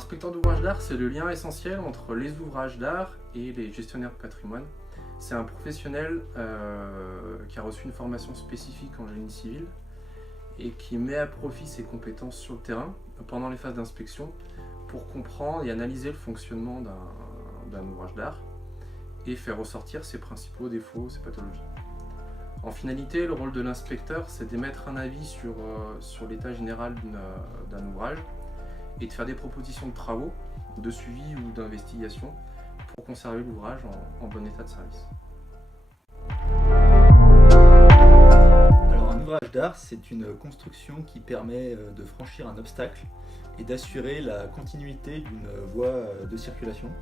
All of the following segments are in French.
L'inspecteur d'ouvrage d'art, c'est le lien essentiel entre les ouvrages d'art et les gestionnaires de patrimoine. C'est un professionnel qui a reçu une formation spécifique en génie civil et qui met à profit ses compétences sur le terrain pendant les phases d'inspection pour comprendre et analyser le fonctionnement d'un ouvrage d'art et faire ressortir ses principaux défauts, ses pathologies. En finalité, le rôle de l'inspecteur, c'est d'émettre un avis sur l'état général d'un ouvrage et de faire des propositions de travaux, de suivi ou d'investigation pour conserver l'ouvrage en bon état de service. Alors un ouvrage d'art, c'est une construction qui permet de franchir un obstacle et d'assurer la continuité d'une voie de circulation.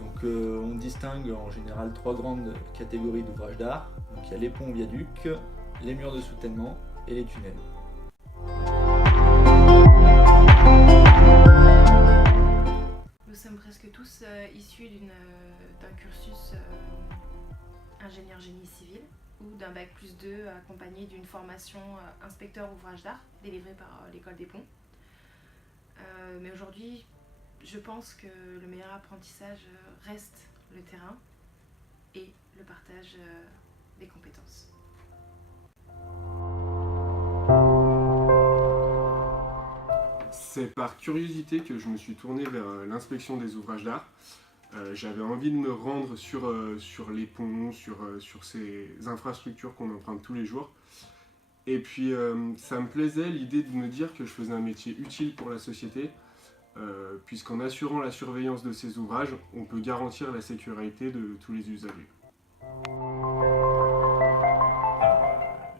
Donc on distingue en général trois grandes catégories d'ouvrages d'art. Donc il y a les ponts viaducs, les murs de soutènement et les tunnels. Nous sommes presque tous issus d'un cursus ingénieur génie civil ou d'un bac plus 2 accompagné d'une formation inspecteur ouvrage d'art délivrée par l'école des ponts. Mais aujourd'hui, je pense que le meilleur apprentissage reste le terrain et le partage des compétences. C'est par curiosité que je me suis tourné vers l'inspection des ouvrages d'art. J'avais envie de me rendre sur les ponts, sur ces infrastructures qu'on emprunte tous les jours. Et puis ça me plaisait l'idée de me dire que je faisais un métier utile pour la société, puisqu'en assurant la surveillance de ces ouvrages, on peut garantir la sécurité de tous les usagers.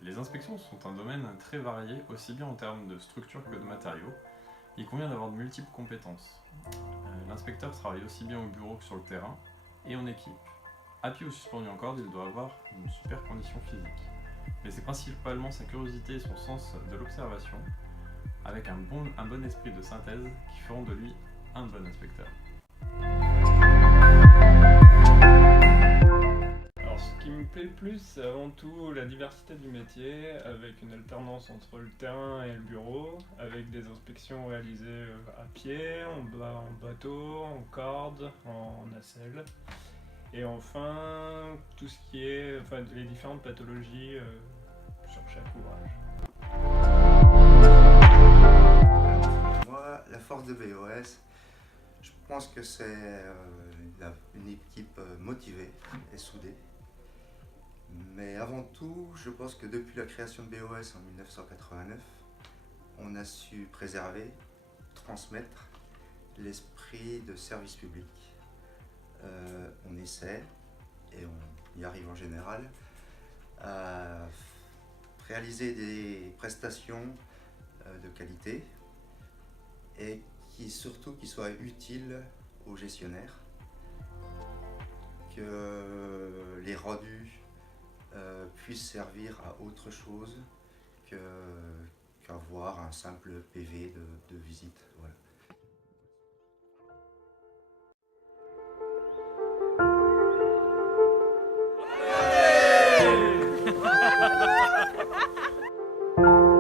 Les inspections sont un domaine très varié, aussi bien en termes de structure que de matériaux. Il convient d'avoir de multiples compétences. L'inspecteur travaille aussi bien au bureau que sur le terrain et en équipe. À pied ou suspendu en corde, il doit avoir une super condition physique. Mais c'est principalement sa curiosité et son sens de l'observation, avec un bon esprit de synthèse, qui feront de lui un bon inspecteur. Alors, ce qui me plaît le plus, c'est avant tout la diversité du métier, avec une alternance entre le terrain et le bureau, avec des inspections réalisées à pied, en bateau, en corde, en nacelle. Et enfin, tout ce qui est les différentes pathologies sur chaque ouvrage. Moi, la force de BOS, je pense que c'est une équipe motivée et soudée. Mais avant tout, je pense que depuis la création de BOS en 1989, on a su préserver, transmettre l'esprit de service public. On essaie, et on y arrive en général, à réaliser des prestations de qualité et surtout qui soient utiles aux gestionnaires, que les rendus puissent servir à autre chose qu'avoir un simple PV de visite. Voilà. Hey